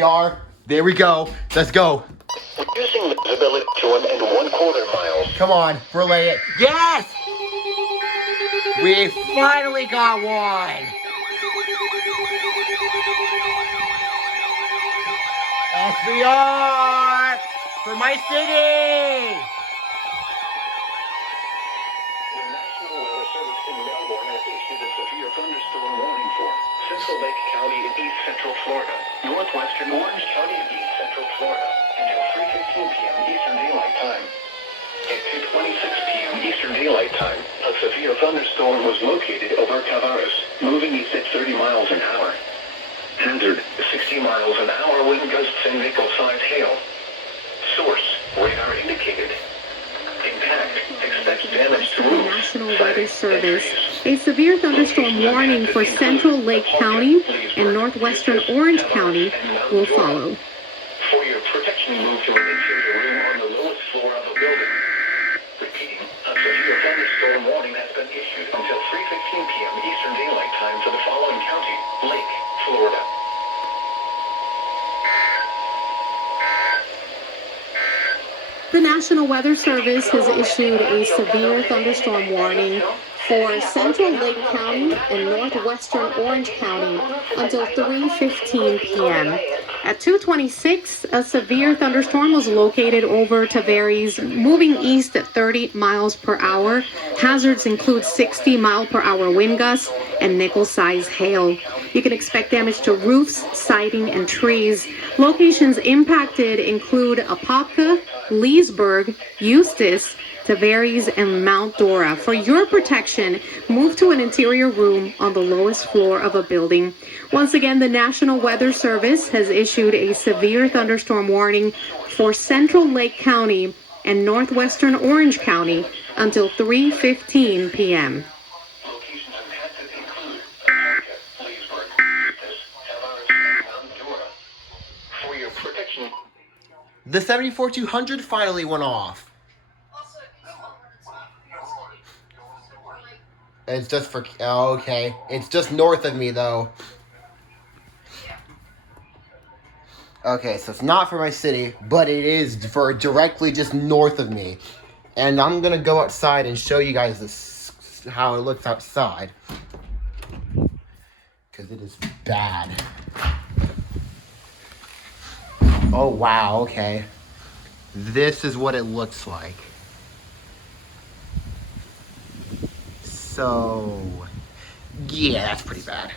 SVR. There we go. Let's go. Reducing visibility to 1.25 miles. Come on, relay it. Yes! We finally got one. SVR for my city. The National Weather Service in Melbourne has issued a severe thunderstorm warning for Central Lake County in East Central Florida, Northwestern Orange County in East Central Florida until 3:15 p.m. Eastern Daylight Time. At 2:26 p.m. Eastern Daylight Time, a severe thunderstorm was located over Tavares, moving east at 30 miles an hour. Hazard, 60 miles an hour wind gusts and nickel-sized hail. Source, radar indicated. Impact, expects damage to roofs. National Weather Service. A severe thunderstorm warning for Central Lake County and Northwestern Orange County will follow. For your protection, move to an interior room on the lowest floor of a building. Repeating, a severe thunderstorm warning has been issued until 3:15 p.m. Eastern Daylight Time for the following county: Lake, Florida. The National Weather Service has issued a severe thunderstorm warning for Central Lake County and Northwestern Orange County until 3:15 p.m. At 2:26, a severe thunderstorm was located over Tavares, moving east at 30 miles per hour. Hazards include 60 mile per hour wind gusts and nickel-sized hail. You can expect damage to roofs, siding, and trees. Locations impacted include Apopka, Leesburg, Eustis, Tavares, and Mount Dora. For your protection, move to an interior room on the lowest floor of a building. Once again, the National Weather Service has issued a severe thunderstorm warning for Central Lake County and Northwestern Orange County until 3:15 p.m. Locations impacted include Apopka, Leesburg, Eustis, Tavares, and Mount Dora. For your protection. The 74-200 finally went off. It's just for, oh, okay. It's just north of me, though. Okay, so it's not for my city, but it is for directly just north of me. And I'm gonna go outside and show you guys this, how it looks outside. Because it is bad. Oh, wow, okay. This is what it looks like. So, yeah, that's pretty bad.